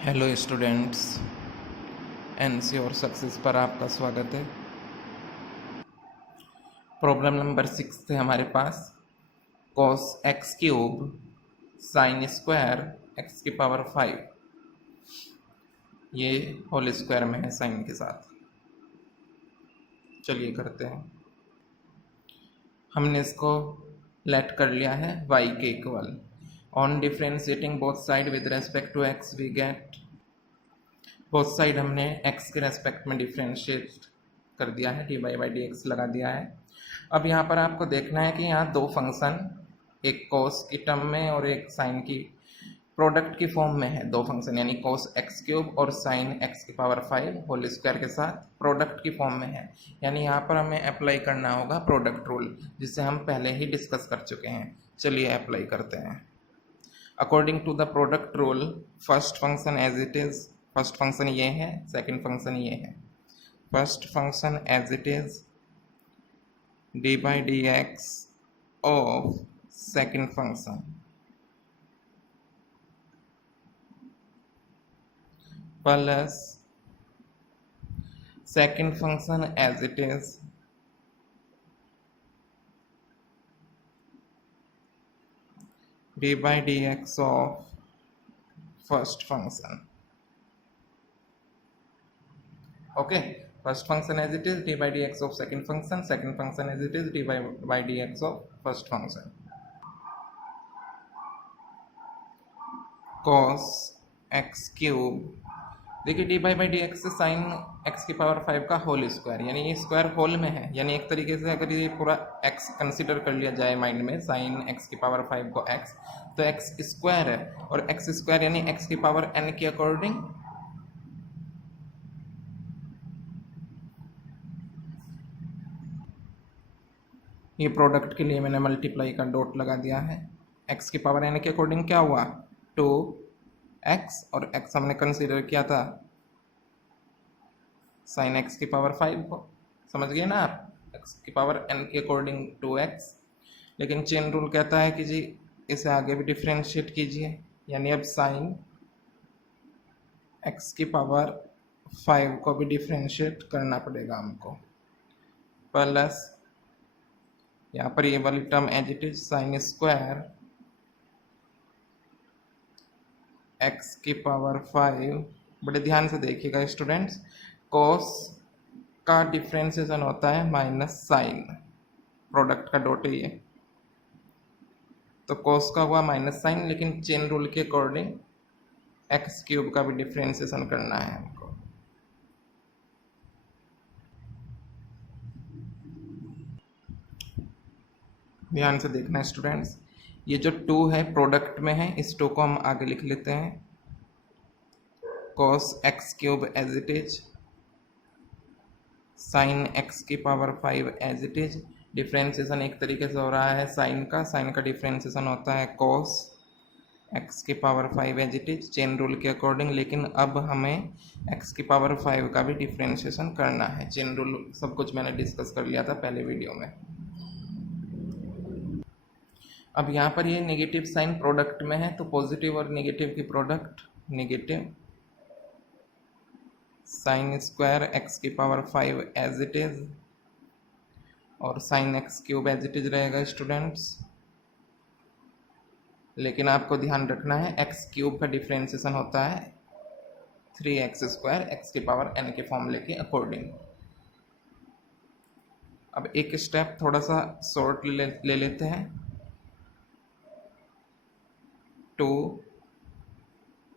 Hello students, NC और success पर आपका स्वागत है। प्रॉब्लम नंबर 6 है हमारे पास। Cos x cube sine square x की पावर 5, ये होल स्क्वायर में है साइन के साथ। चलिए करते हैं। हमने इसको लेट कर लिया है y के equal. On differentiating both side with respect to x we get, both side हमने x के रेस्पेक्ट में डिफ्रेंशिएट कर दिया है, D Y by D X लगा दिया है। अब यहाँ पर आपको देखना है कि यहाँ दो फंक्शन, एक कॉस की टर्म में और एक साइन की प्रोडक्ट की फॉर्म में है। दो फंक्शन यानी कॉस एक्स क्यूब और साइन एक्स की पावर 5 होल स्क्वायर के साथ प्रोडक्ट की फॉर्म में है। यानी यहाँ पर हमें अप्लाई करना होगा प्रोडक्ट रूल, जिसे हम पहले ही डिस्कस कर चुके हैं। चलिए अप्लाई करते हैं। According to the product rule, first function as it is, first function ये है, सेकंड फंक्शन ये है। First function as it is D by D X of second function plus second function as it is D by D X of first function. Okay, first function as it is d by dx of second function, second function as it is d by dx of first function। cos x cube, देखिए D by D x से sine x की power 5 का whole square, यानी ये square whole में है। यानी एक तरीके से अगर ये पूरा x कंसिडर कर लिया जाए माइंड में, साइन एक्स की पावर 5 को x, तो x स्क्वायर है, और x स्क्वायर यानी x की पावर n के अकॉर्डिंग ये प्रोडक्ट के लिए मैंने मल्टीप्लाई का डॉट लगा दिया है। x की पावर n के अकॉर्डिंग क्या हुआ, 2x, और x हमने कंसीडर किया था साइन x की पावर 5 को। समझ गए ना आप, x की पावर n के अकॉर्डिंग 2x। लेकिन चेन रूल कहता है कि जी इसे आगे भी डिफ्रेंशिएट कीजिए, यानी अब साइन x की पावर 5 को भी डिफ्रेंशिएट करना पड़ेगा हमको। प्लस यहाँ पर ये वाली term as it is sine square x की पावर 5। बड़े ध्यान से देखिएगा स्टूडेंट्स, cos का डिफ्रेंसिएशन होता है माइनस साइन, प्रोडक्ट का डॉट है ये, तो cos का हुआ माइनस साइन, लेकिन चेन रूल के अकॉर्डिंग x क्यूब का भी डिफ्रेंसिएशन करना है हमको। ध्यान से देखना स्टूडेंट्स, ये जो 2 है प्रोडक्ट में है, इस 2 को हम आगे लिख लेते हैं cos x cube as it is sine x की power 5 as it is. Differentiation एक तरीके से हो रहा है साइन का डिफ्रेंसिएशन होता है cos x की power 5 as it is, chain rule के अकॉर्डिंग। लेकिन अब हमें x की पावर 5 का भी डिफ्रेंसिएशन करना है। चेन रूल सब कुछ मैंने डिस्कस कर लिया था पहले वीडियो में। अब यहाँ पर ये नेगेटिव साइन प्रोडक्ट में है, तो पॉजिटिव और नेगेटिव की product, negative sine square x की पावर 5 एज इट इज, और sine X cube as it is रहेगा स्टूडेंट्स। लेकिन आपको ध्यान रखना है एक्स क्यूब का डिफ्रेंसिएशन होता है 3x स्क्वायर एक्स की पावर n के फॉर्मूले के अकॉर्डिंग। अब एक स्टेप थोड़ा सा शॉर्ट ले लेते हैं। 2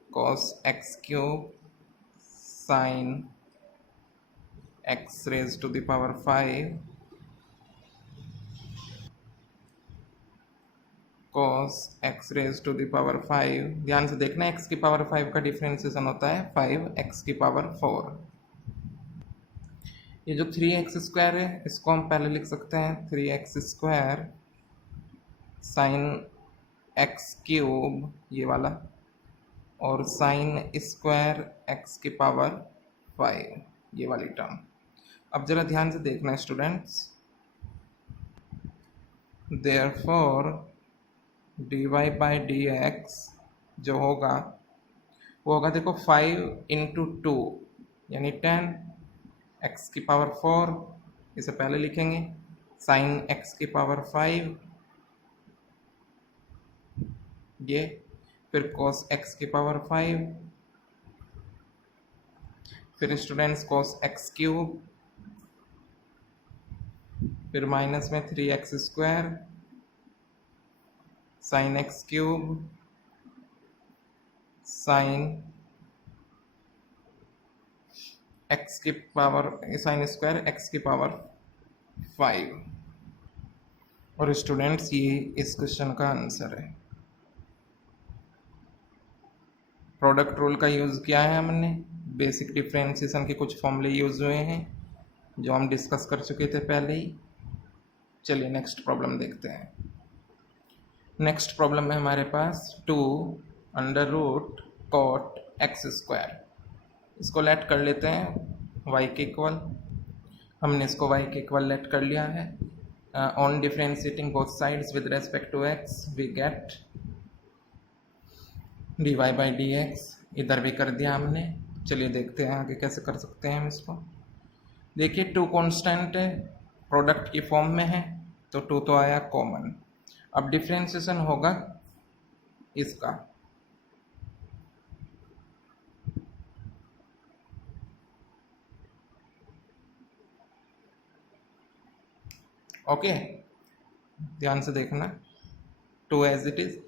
cos x cube sine x raise to the power 5 cos x raise to the power 5। ध्यान से देखना, x की पावर 5 का डिफ्रेंसिएशन होता है 5x की पावर 4। ये जो 3x स्क्वायर है, इसको हम पहले लिख सकते हैं 3x square sine x cube, ये वाला, और साइन स्क्वायर x की पावर 5, ये वाली टर्म। अब जरा ध्यान से देखना students, therefore dy by D x जो होगा वो होगा देखो 5 × 2 यानी 10, एक्स की पावर 4, इसे पहले लिखेंगे, साइन एक्स की पावर 5 ये, फिर कॉस एक्स की पावर 5, फिर स्टूडेंट्स कॉस एक्स क्यूब, फिर माइनस में 3x², sign X cube, sine x की पावर साइन स्क्वायर एक्स की पावर 5। और स्टूडेंट्स ये इस क्वेश्चन का आंसर है। प्रोडक्ट रूल का यूज़ किया है हमने, बेसिक डिफ्रेंशिएशन के कुछ फॉर्मूले यूज हुए हैं जो हम डिस्कस कर चुके थे पहले ही। चलिए नेक्स्ट प्रॉब्लम देखते हैं। नेक्स्ट प्रॉब्लम है हमारे पास 2√cot x²। इसको लेट कर लेते हैं y के इक्वल। हमने इसको y के इक्वल लेट कर लिया है। On differentiating both sides with respect to x we get dy/dx। इधर भी कर दिया हमने। चलिए देखते हैं आगे कैसे कर सकते हैं हम इसको। देखिए 2 कांस्टेंट है, प्रोडक्ट की फॉर्म में है, तो 2 तो आया कॉमन। अब डिफ्रेंशिएशन होगा इसका, ओके ध्यान से देखना। 2 as it is,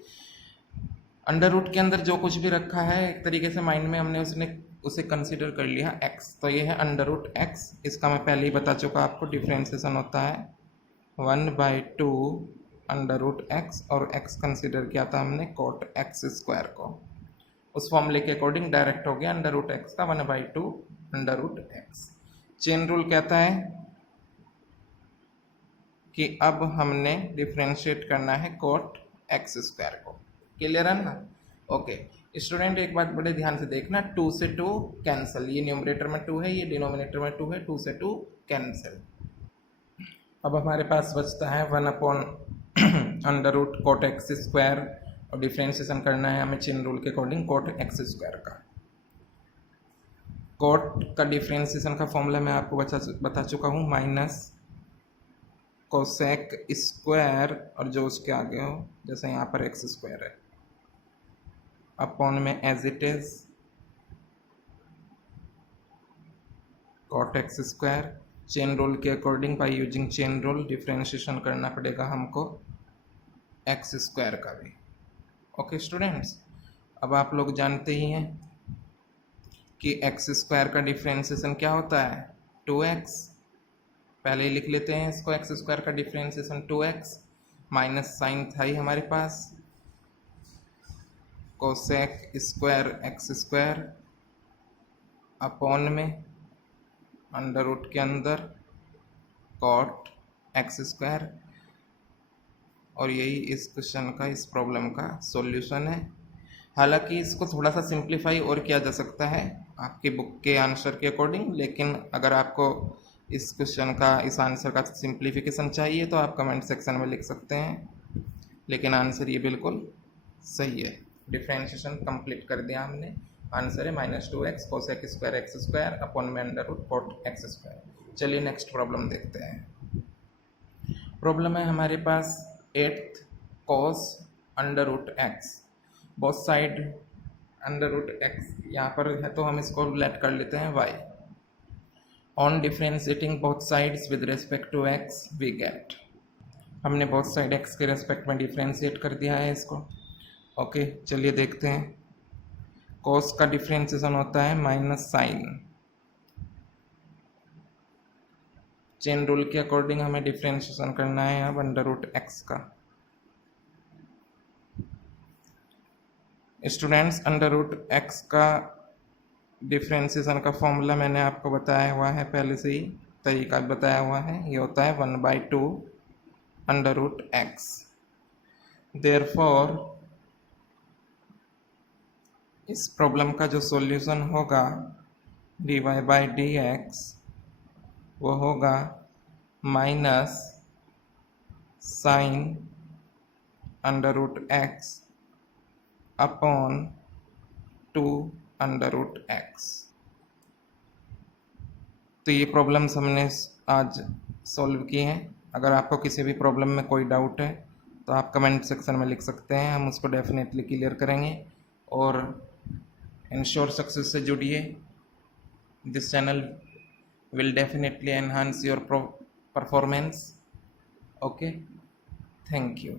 under root के अंदर जो कुछ भी रखा है एक तरीके से माइंड में हमने उसे कंसीडर कर लिया x, तो ये है √x। इसका मैं पहले ही बता चुका आपको, डिफ्रेंशिएशन होता है 1/2 √x और x कंसीडर किया था हमने cot x² को। उस फॉर्मूले के अकॉर्डिंग डायरेक्ट हो गया √x का 1/2 √x। चेन रूल कहता है कि अब हमने डिफ्रेंशिएट करना है cot x² को। क्लियर है ना? ओके स्टूडेंट एक बात बड़े ध्यान से देखना, 2 से 2 कैंसिल, ये न्यूमरेटर में 2 है, ये डिनोमिनेटर में 2 है, 2 से 2 कैंसिल। अब हमारे पास बचता है 1/√cot x² और डिफ्रेंशिएशन करना है हमें चेन रूल के अकॉर्डिंग cot x² का। cot का डिफ्रेंशिएशन का फॉर्मूला मैं आपको बता चुका हूँ, माइनस कोसेक स्क्वायर और जो उसके आगे हो, जैसे यहाँ पर x² है, अपॉन में as it is cot x²। Chain rule के according by using chain rule differentiation करना पड़ेगा हमको x² का भी। ओके स्टूडेंट्स, अब आप लोग जानते ही हैं कि x² का डिफ्रेंशिएशन क्या होता है, 2x। पहले ही लिख लेते हैं इसको, x² का डिफ्रेंशिएशन 2x, माइनस साइन था ही हमारे पास, कोसेक स्क्वायर x² अपॉन में अंडर रूट के अंदर cot x²। और यही इस क्वेश्चन का, इस प्रॉब्लम का सॉल्यूशन है। हालांकि इसको थोड़ा सा सिंप्लीफाई और किया जा सकता है आपकी बुक के आंसर के अकॉर्डिंग, लेकिन अगर आपको इस क्वेश्चन का, इस आंसर का सिंप्लीफिकेशन चाहिए तो आप कमेंट सेक्शन में लिख सकते हैं, लेकिन आंसर ये बिल्कुल सही है। डिफ्रेंशिएशन कंप्लीट कर दिया हमने, आंसर है -2x cos² x² अपॉन में √cot x²। चलिए नेक्स्ट प्रॉब्लम देखते हैं। प्रॉब्लम है हमारे पास 8th cos √x, both side √x यहाँ पर है तो हम इसको लेट कर लेते हैं y। On differentiating both sides with respect to x we get, हमने बोथ साइड x के रेस्पेक्ट में डिफ्रेंशिएट कर दिया है इसको। ओके चलिए देखते हैं। cos का डिफ्रेंशिएशन होता है माइनस साइन, चेन रूल के अकॉर्डिंग हमें डिफ्रेंशिएशन करना है अब √x का। स्टूडेंट्स √x का डिफ्रेंशिएशन का फॉर्मूला मैंने आपको बताया हुआ है, पहले से ही तरीका बताया हुआ है, ये होता है 1/2 √x। देयरफॉर इस प्रॉब्लम का जो सॉल्यूशन होगा dy/dx वो होगा minus sine √x upon 2 √x। तो ये प्रॉब्लम्स हमने आज सॉल्व किए हैं। अगर आपको किसी भी प्रॉब्लम में कोई डाउट है तो आप कमेंट सेक्शन में लिख सकते हैं, हम उसको डेफिनेटली क्लियर करेंगे। और इंश्योर सक्सेस से जुड़िए। This channel will definitely enhance your performance. Okay, thank you.